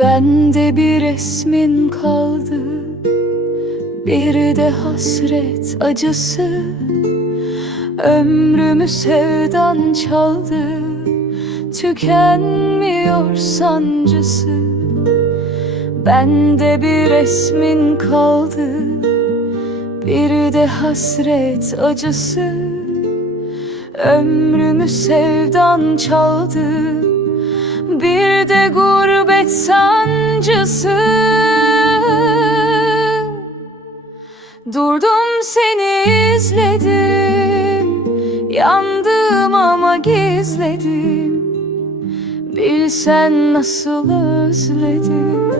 Bende bir resmin kaldı Bir de hasret acısı. Ömrümü sevdan çaldı Tükenmiyor sancısı. Bende bir resmin kaldı Bir de hasret acısı. Ömrümü sevdan çaldı Bir de gurbet sancısı. Durdum seni izledim Yandım ama gizledim. Bilsen nasıl özledim.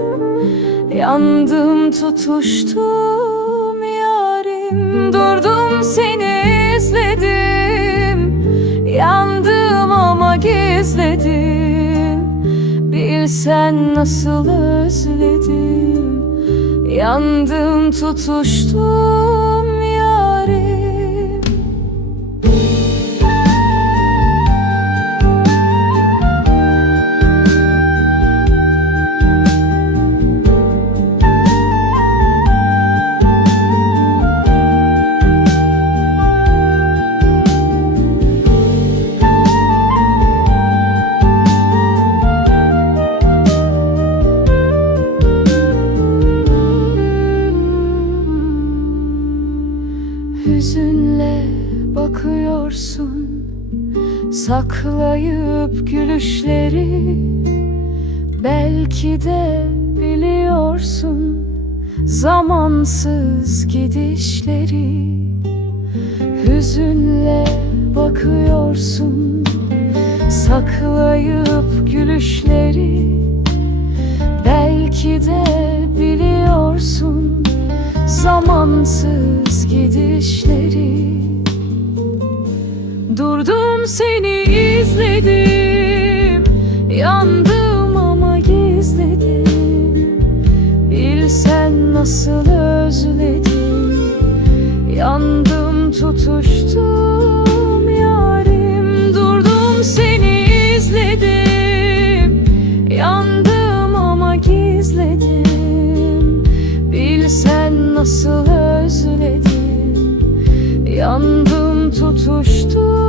Yandım tutuştum yarim. Durdum seni izledim Yandım ama gizledim Bilsen nasıl özledim Yandım tutuştum Hüzünle bakıyorsun Saklayıp gülüşleri. Belki de biliyorsun Zamansız gidişleri. Hüzünle bakıyorsun Saklayıp gülüşleri Zamansız gidişleri. Durdum seni izledim. Yandım ama gizledim. Bilsen nasıl özledim. Yandım tutuştum yarim. Durdum seni izledim. Yandım ama gizledim. Bilsen nasıl Yandım tutuştum